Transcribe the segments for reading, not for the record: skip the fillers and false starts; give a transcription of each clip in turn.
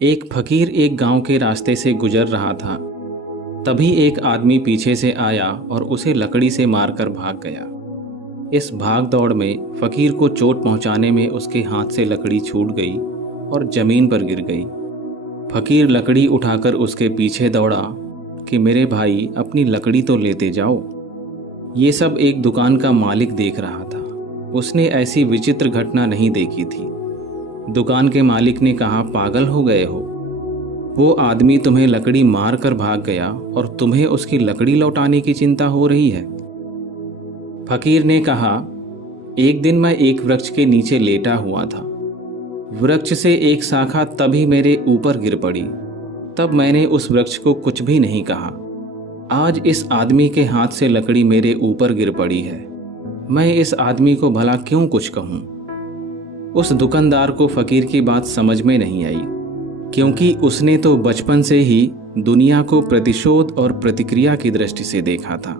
एक फकीर एक गांव के रास्ते से गुजर रहा था। तभी एक आदमी पीछे से आया और उसे लकड़ी से मारकर भाग गया। इस भाग दौड़ में फकीर को चोट पहुंचाने में उसके हाथ से लकड़ी छूट गई और जमीन पर गिर गई। फकीर लकड़ी उठाकर उसके पीछे दौड़ा कि मेरे भाई अपनी लकड़ी तो लेते जाओ। ये सब एक दुकान का मालिक देख रहा था। उसने ऐसी विचित्र घटना नहीं देखी थी। दुकान के मालिक ने कहा, पागल हो गए हो? वो आदमी तुम्हें लकड़ी मार कर भाग गया और तुम्हें उसकी लकड़ी लौटाने की चिंता हो रही है। फकीर ने कहा, एक दिन मैं एक वृक्ष के नीचे लेटा हुआ था। वृक्ष से एक शाखा तभी मेरे ऊपर गिर पड़ी। तब मैंने उस वृक्ष को कुछ भी नहीं कहा। आज इस आदमी के हाथ से लकड़ी मेरे ऊपर गिर पड़ी है। मैं इस आदमी को भला क्यों कुछ कहूँ? उस दुकानदार को फकीर की बात समझ में नहीं आई, क्योंकि उसने तो बचपन से ही दुनिया को प्रतिशोध और प्रतिक्रिया की दृष्टि से देखा था।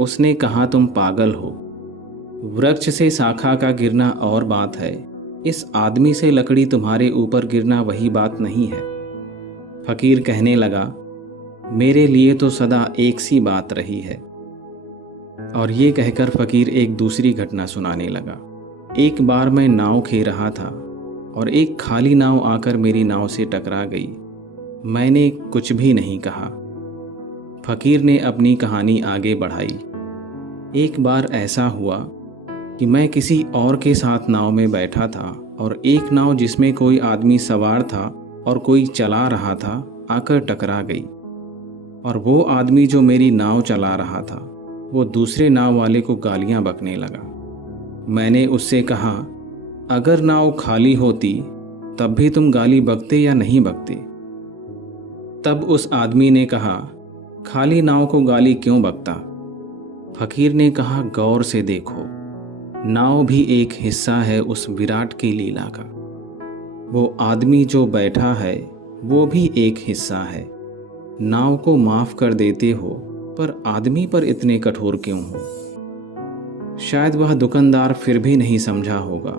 उसने कहा, तुम पागल हो। वृक्ष से शाखा का गिरना और बात है, इस आदमी से लकड़ी तुम्हारे ऊपर गिरना वही बात नहीं है। फकीर कहने लगा, मेरे लिए तो सदा एक सी बात रही है। और ये कहकर फकीर एक दूसरी घटना सुनाने लगा। एक बार मैं नाव खे रहा था और एक खाली नाव आकर मेरी नाव से टकरा गई। मैंने कुछ भी नहीं कहा। फकीर ने अपनी कहानी आगे बढ़ाई। एक बार ऐसा हुआ कि मैं किसी और के साथ नाव में बैठा था और एक नाव जिसमें कोई आदमी सवार था और कोई चला रहा था आकर टकरा गई। और वो आदमी जो मेरी नाव चला रहा था वो दूसरे नाव वाले को गालियां बकने लगा। मैंने उससे कहा, अगर नाव खाली होती तब भी तुम गाली बकते या नहीं बकते? तब उस आदमी ने कहा, खाली नाव को गाली क्यों बकता? फकीर ने कहा, गौर से देखो, नाव भी एक हिस्सा है उस विराट की लीला का। वो आदमी जो बैठा है वो भी एक हिस्सा है। नाव को माफ कर देते हो, पर आदमी पर इतने कठोर क्यों हो? शायद वह दुकानदार फिर भी नहीं समझा होगा,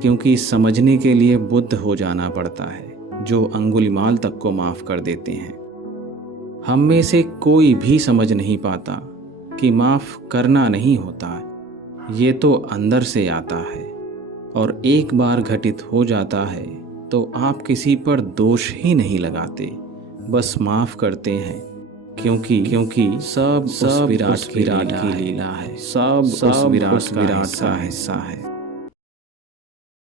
क्योंकि समझने के लिए बुद्ध हो जाना पड़ता है, जो अंगुलीमाल तक को माफ कर देते हैं। हम में से कोई भी समझ नहीं पाता कि माफ करना नहीं होता, ये तो अंदर से आता है और एक बार घटित हो जाता है तो आप किसी पर दोष ही नहीं लगाते, बस माफ करते हैं, क्योंकि सब विराट की लीला है। सब उस विराट का हिस्सा है।